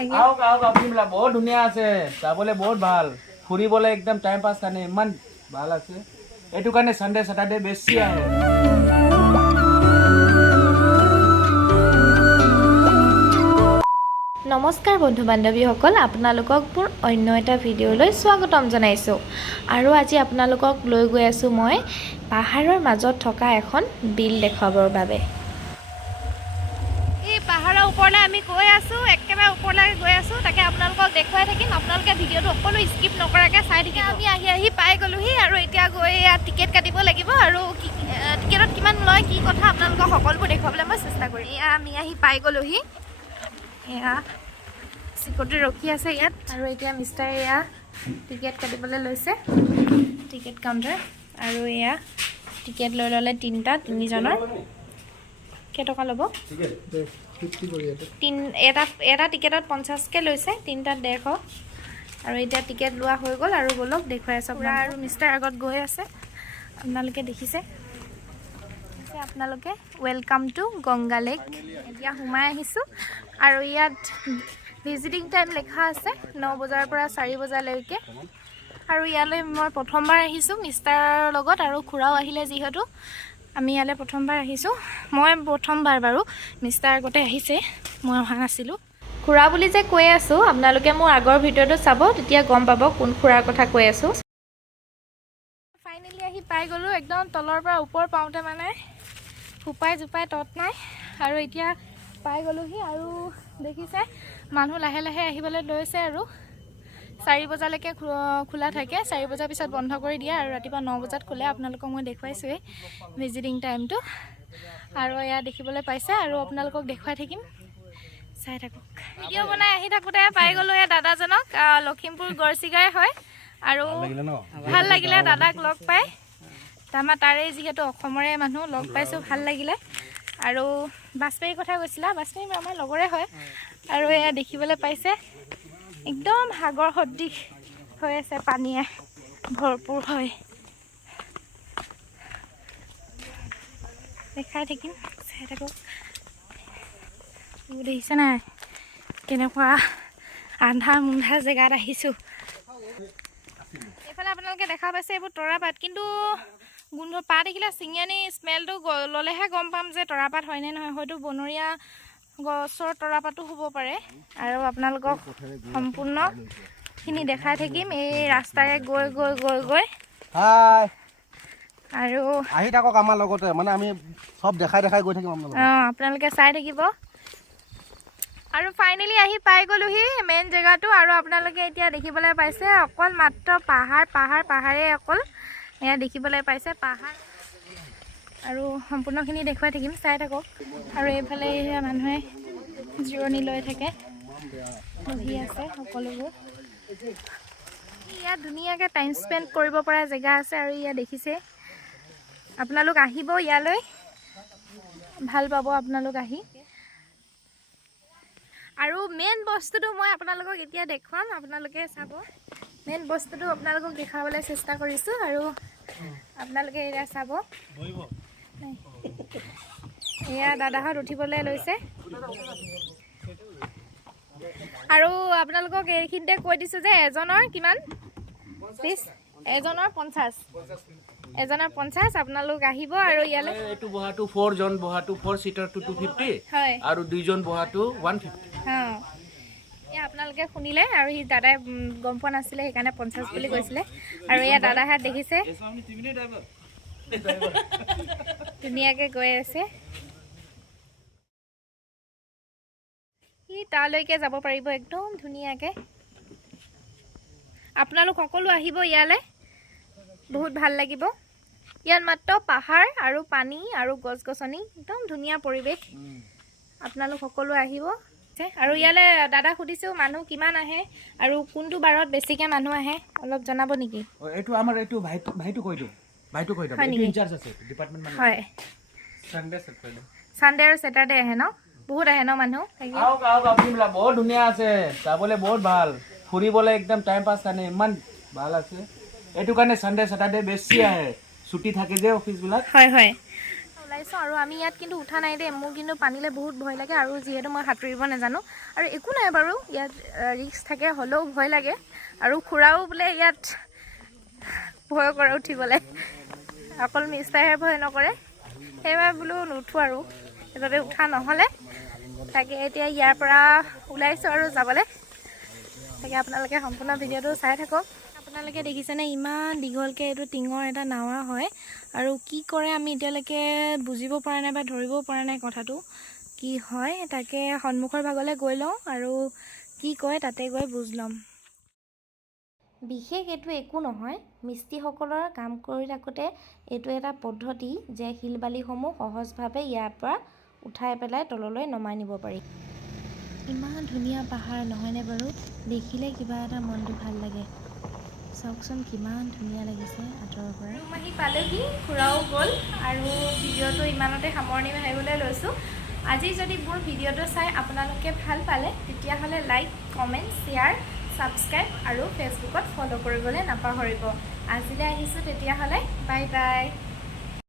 বহুত ধুনীয়া আছে, যাবলৈ বহুত ভাল, ফুৰিবলৈ একদম টাইম পাছ কাৰণে ইমান ভাল আছে। এইটো কাৰণে সানডে স্যাটাৰডে বেছি আহে। নমস্কাৰ বন্ধু বান্ধৱীসকল, আপোনালোকক মোৰ অন্য এটা ভিডিঅ'লৈ স্বাগতম জনাইছোঁ। আৰু আজি আপোনালোকক লৈ গৈ আছোঁ মই পাহাৰৰ মাজত থকা এখন বিল দেখুৱাবৰ বাবে। এই পাহাৰৰ ওপৰলৈ আমি গৈ আছোঁ, একেবাৰে ওপৰলৈ গৈ আছোঁ, তাকে আপোনালোকক দেখুৱাই থাকিম। আপোনালোকে ভিডিঅ'টো সকলো স্কিপ নকৰাকৈ চাই থাকিম। আমি আহি পাই গ'লোহি আৰু এতিয়া গৈ ইয়াত টিকেট কাটিব লাগিব আৰু টিকেটত কিমান লয় কি কথা আপোনালোকক সকলোবোৰ দেখুৱাবলৈ মই চেষ্টা কৰিম। এয়া আমি আহি পাই গ'লোহি, এয়া চিকটি ৰখি আছে ইয়াত আৰু এতিয়া মিষ্টাৰে এয়া টিকেট কাটিবলৈ লৈছে, টিকেট কাউণ্টাৰ। আৰু এয়া টিকেট লৈ ল'লে তিনিজনৰ কেইটকা ল'ব? এটা টিকেটত 50কৈ লৈছে, তিনিটাত 150। আৰু এতিয়া টিকেট লোৱা হৈ গ'ল আৰু ব'লক দেখুৱাই আছোঁ পুৰা। আৰু মিষ্টাৰ আগত গৈ আছে, আপোনালোকে দেখিছে। আপোনালোকে ৱেলকাম টু গংগা লেক। এতিয়া সোমাই আহিছোঁ আৰু ইয়াত ভিজিটিং টাইম লেখা আছে 9 বজাৰ পৰা 4 বজালৈকে। আৰু ইয়ালৈ মই প্ৰথমবাৰ আহিছোঁ মিষ্টাৰৰ লগত, আৰু খুৰাও আহিলে যিহেতু আমি ইয়ালৈ প্ৰথমবাৰ আহিছোঁ। মই প্ৰথমবাৰ বাৰু, মিষ্টাৰ আগতে আহিছে, মই অহা নাছিলোঁ। খুৰা বুলি যে কৈ আছোঁ, আপোনালোকে মোৰ আগৰ ভিডিঅ'টো চাব, তেতিয়া গম পাব কোন খুৰাৰ কথা কৈ আছোঁ। ফাইনেলি আহি পাই গ'লোঁ, একদম তলৰ পৰা ওপৰ পাওঁতে মানে ফুপাই জোপাই তত নাই। আৰু এতিয়া পাই গ'লোহি আৰু দেখিছে মানুহ লাহে লাহে আহিবলৈ লৈছে। আৰু 4 বজালৈকে খোলা থাকে, 4 বজাৰ পিছত বন্ধ কৰি দিয়ে আৰু ৰাতিপুৱা 9 বজাত খোলে। আপোনালোকক মই দেখুৱাইছোঁৱেই ভিজিটিং টাইমটো, আৰু এয়া দেখিবলৈ পাইছে আৰু আপোনালোকক দেখুৱাই থাকিম, চাই থাকক। ভিডিঅ' বনাই আহি থাকোঁতে পাই গ'লোঁ এই দাদাজনক, লখিমপুৰ গড়চিগাৰে হয়। আৰু ভাল লাগিলে দাদাক লগ পাই, তাৰে যিহেতু অসমৰে মানুহ লগ পাইছোঁ, ভাল লাগিলে। আৰু বাছপাৰীৰ কথা কৈছিলা, বাছপাৰী আমাৰ লগৰে হয়। আৰু এয়া দেখিবলৈ পাইছে একদম সাগৰ সদৃশ হৈ আছে, পানীয়ে ভৰপূৰ হয়। দেখাই থাকিম, চাই থাকক। দেখিছে নাই কেনেকুৱা আন্ধা মুন্ধা জেগাত আহিছোঁ। এইফালে আপোনালোকে দেখা পাইছে এইবোৰ তৰাপাত, কিন্তু গোন্ধ পাত দেখিলে ছিঙি আনি স্মেলটো ল'লেহে গম পাম যে তৰাপাত হয়নে নহয়। হয়তো বনৰীয়া গছৰ তৰাপাতো হ'ব পাৰে। আৰু আপোনালোকক সম্পূৰ্ণখিনি দেখাই থাকিম এই ৰাস্তাৰে গৈ গৈ গৈ গৈ। আৰু আহি থাকক আমাৰ লগতে, মানে আমি সব দেখাই গৈ থাকিম আপোনালোকে চাই থাকিব। আৰু ফাইনেলি আহি পাই গ'লোহি মেইন জেগাটো। আৰু আপোনালোকে এতিয়া দেখিবলৈ পাইছে অকল মাত্ৰ পাহাৰেই অকল এয়া দেখিবলৈ পাইছে, পাহাৰ। আৰু সম্পূৰ্ণখিনি দেখুৱাই থাকিম, চাই থাকক। আৰু এইফালে মানুহে জিৰণি লৈ থাকে, বহি আছে সকলোবোৰ। ইয়াত ধুনীয়াকৈ টাইম স্পেণ্ড কৰিব পৰা জেগা আছে। আৰু ইয়াত দেখিছে, আপোনালোক আহিব ইয়ালৈ, ভাল পাব আপোনালোক আহি। আৰু মেইন বস্তুটো মই আপোনালোকক এতিয়া দেখুৱাম, আপোনালোকে চাব। মেইন বস্তুটো আপোনালোকক দেখাবলৈ চেষ্টা কৰিছোঁ, আৰু আপোনালোকে এতিয়া চাব। এয়া দাদাহঁত উঠিবলৈ লৈছে। আৰু আপোনালোকক এইখিনিতে কৈ দিছোঁ যে এজনৰ কিমান প্লিজ, এজনৰ 50 আপোনালোক আহিব। আৰু ইয়ালৈ এইটো বহাটো 4 জন বহাটো 4 সিটাৰটো 250 হয়, আৰু 2 জন বহাটো 150। এয়া আপোনালোকে শুনিলে, আৰু সি দাদাই গম পোৱা নাছিলে, সেইকাৰণে 50 বুলি কৈছিলে। আৰু এয়া দাদাহঁত দেখিছে ধুনীয়াকৈ গৈ আছে, সি তালৈকে যাব পাৰিব একদম ধুনীয়াকৈ। আপোনালোক সকলো আহিব ইয়ালৈ, বহুত ভাল লাগিব। ইয়াত মাত্ৰ পাহাৰ আৰু পানী আৰু গছ গছনি, একদম ধুনীয়া পৰিৱেশ। আপোনালোক সকলো আহিব। আৰু ইয়ালৈ দাদা সুধিছোঁ মানুহ কিমান আহে আৰু কোনটো বাৰত বেছিকৈ মানুহ আহে, অলপ জনাব নেকি? এইটো আমাৰ এইটো ভাইটো কৈ দিওঁ, এইটো ইনচাৰ্জ আছে ডিপাৰ্টমেণ্ট মানে। হয়, চানডে আৰু ছেটাৰডে আহে ন? বহুত আহে ন মানুহ? বহুত ধুনীয়া আছে, যাবলৈ বহুত ভাল, ফুৰিবলৈ একদম টাইম পাছ কাৰণে ইমান ভাল আছে। এইটো কাৰণে সানডে স্যাটাৰডে বেছি আহে, ছুটি থাকে যে অফিচবিলাক। হয়, ওলাই ওলাইছোঁ আৰু আমি ইয়াত কিন্তু উঠা নাই দেই। মোৰ কিন্তু পানীলৈ বহুত ভয় লাগে আৰু যিহেতু মই সাঁতুৰিব নাজানো আৰু একো নাই বাৰু, ইয়াত ৰিস্ক থাকে, হ'লেও ভয় লাগে। আৰু খুৰাও বোলে ইয়াত ভয় কৰে উঠিবলৈ, অকল মিষ্টাৰহে ভয় নকৰে, সেইবাবে বোলো নুঠোঁ আৰু সেইবাবে উঠা নহ'লে। তাকে এতিয়া ইয়াৰ পৰা ওলাইছোঁ আৰু যাবলৈ। তাকে আপোনালোকে সম্পূৰ্ণ ভিডিঅ'টো চাই থাকক। আপোনালোকে দেখিছেনে ইমান দীঘলকৈ এইটো টিঙৰ এটা নাৱা হয় আৰু কি কৰে আমি এতিয়ালৈকে বুজিব পৰা নাই বা ধৰিব পৰা নাই কথাটো কি হয়। তাকে সন্মুখৰ ভাগলৈ গৈ লওঁ আৰু কি কয় তাতে গৈ বুজ ল'ম। বিশেষ এইটো একো নহয়, মিস্ত্ৰীসকলৰ কাম কৰি থাকোঁতে এইটো এটা পদ্ধতি যে শিল বালিসমূহ সহজভাৱে ইয়াৰ পৰা উঠাই পেলাই তললৈ নমাই নিব পাৰি। ইমান ধুনীয়া পাহাৰ নহয়নে বাৰু? দেখিলে কিবা এটা মনটো ভাল লাগে। চাওকচোন কিমান ধুনীয়া লাগিছে আঁতৰৰ পৰা। আহি পালেহি, খুৰাও গ'ল আৰু ভিডিঅ'টো ইমানতে সামৰণি মাৰিবলৈ লৈছোঁ। আজি যদি মোৰ ভিডিঅ'টো চাই আপোনালোকে ভাল পালে তেতিয়াহ'লে লাইক, কমেণ্ট, শ্বেয়াৰ, ছাবস্ক্ৰাইব আৰু ফেচবুকত ফ'ল' কৰিবলৈ নাপাহৰিব। আজিলৈ আহিছোঁ তেতিয়াহ'লে, বাই বাই।